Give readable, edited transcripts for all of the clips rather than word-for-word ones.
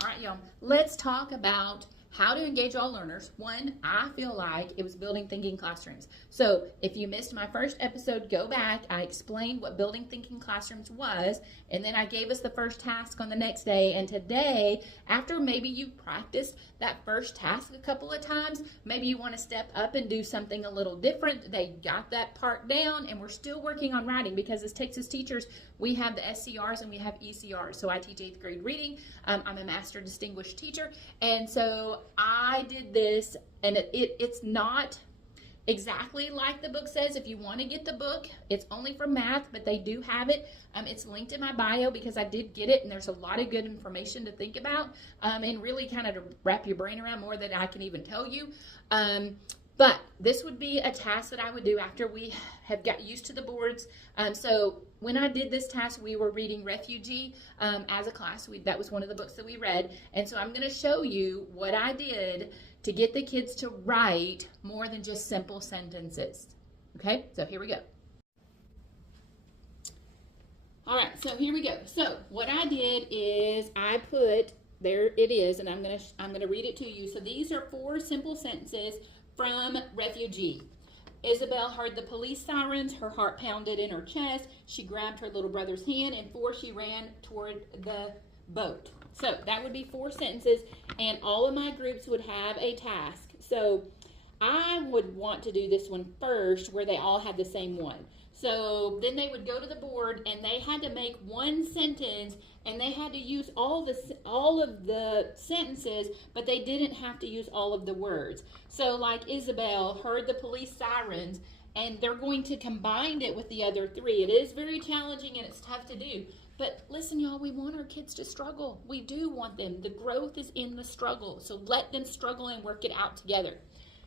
All right, y'all, let's talk about how to engage all learners. One, I feel like it was building thinking classrooms. So if you missed my first episode, go back. I explained what building thinking classrooms was, and then I gave us the first task on the next day. And today, after maybe you practiced that first task a couple of times, maybe you want to step up and do something a little different. They got that part down, and we're still working on writing because as Texas teachers, we have the SCRs and we have ECRs. So I teach 8th grade reading. I'm a master distinguished teacher, and so I did this, and it's not exactly like the book says. If you want to get the book, it's only for math, but they do have it. It's linked in my bio because I did get it, and there's a lot of good information to think about, and really kind of to wrap your brain around more than I can even tell you. But this would be a task that I would do after we have got used to the boards. So when I did this task, we were reading Refugee as a class. That was one of the books that we read. And so I'm going to show you what I did to get the kids to write more than just simple sentences. Okay, so here we go. All right, so here we go. So what I did is I put, there it is, and I'm gonna read it to you. So these are 4 simple sentences from Refugee. Isabel heard the police sirens. Her heart pounded in her chest. She grabbed her little brother's hand, and she ran toward the boat. So that would be 4 sentences, and all of my groups would have a task. So I would want to do this one first where they all had the same one. So then they would go to the board and they had to make one sentence, and they had to use all of the sentences, but they didn't have to use all of the words. So like Isabel heard the police sirens, and they're going to combine it with the other 3. It is very challenging and it's tough to do. But listen, y'all, we want our kids to struggle. We do want them. The growth is in the struggle. So let them struggle and work it out together.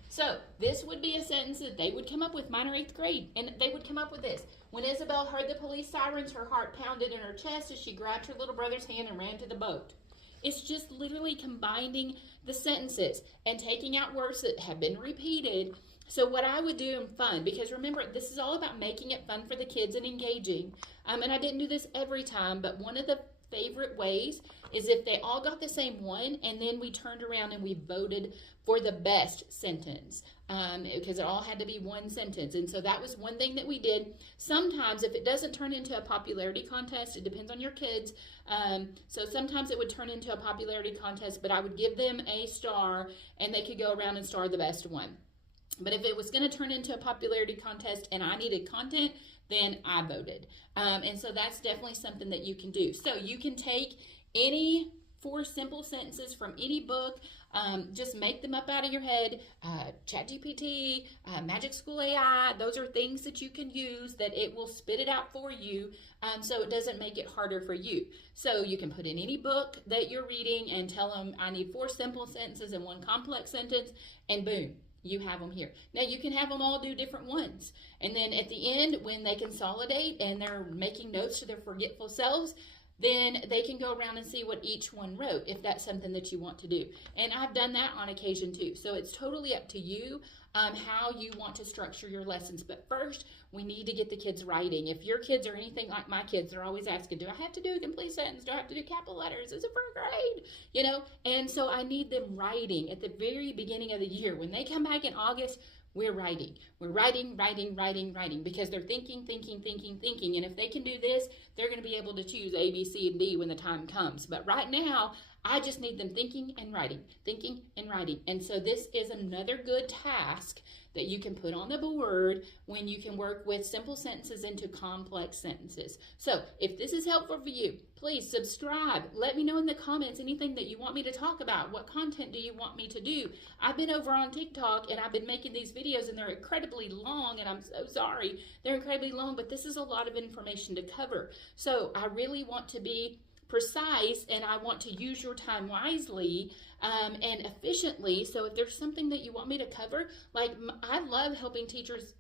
So this would be a sentence that they would come up with, mine are 8th grade, and they would come up with this. When Isabel heard the police sirens, her heart pounded in her chest as she grabbed her little brother's hand and ran to the boat. It's just literally combining the sentences and taking out words that have been repeated. So what I would do in fun, because remember, this is all about making it fun for the kids and engaging. And I didn't do this every time, but one of the favorite ways is if they all got the same one, and then we turned around and we voted for the best sentence, because it all had to be one sentence. And so that was one thing that we did. Sometimes if it doesn't turn into a popularity contest, it depends on your kids. So sometimes it would turn into a popularity contest, but I would give them a star, and they could go around and star the best one. But if it was going to turn into a popularity contest and I needed content, then I voted. And so that's definitely something that you can do. So you can take any 4 simple sentences from any book, just make them up out of your head. ChatGPT, Magic School AI, those are things that you can use that it will spit it out for you, so it doesn't make it harder for you. So you can put in any book that you're reading and tell them, I need 4 simple sentences and 1 complex sentence, and boom. You have them here. Now you can have them all do different ones. And then at the end, when they consolidate and they're making notes to their forgetful selves, then they can go around and see what each one wrote, if that's something that you want to do. And I've done that on occasion too. So it's totally up to you how you want to structure your lessons. But first, we need to get the kids writing. If your kids are anything like my kids, they're always asking, do I have to do a complete sentence? Do I have to do capital letters? Is it for a grade? You know, and so I need them writing at the very beginning of the year. When they come back in August, we're writing. We're writing, because they're thinking. And if they can do this, they're going to be able to choose A, B, C, and D when the time comes. But right now, I just need them thinking and writing. And so this is another good task that you can put on the board when you can work with simple sentences into complex sentences. So if this is helpful for you, please subscribe. Let me know in the comments anything that you want me to talk about. What content do you want me to do? I've been over on TikTok and I've been making these videos, and they're incredibly long, and I'm so sorry. They're incredibly long, but this is a lot of information to cover. So I really want to be precise, and I want to use your time wisely and efficiently. So if there's something that you want me to cover, like I love helping teachers.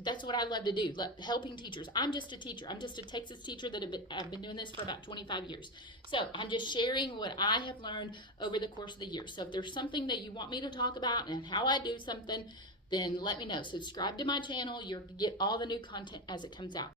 That's what I love to do, helping teachers. I'm just a teacher. I'm just a Texas teacher that I've been doing this for about 25 years. So I'm just sharing what I have learned over the course of the year. So if there's something that you want me to talk about and how I do something, then let me know. Subscribe to my channel. You'll get all the new content as it comes out.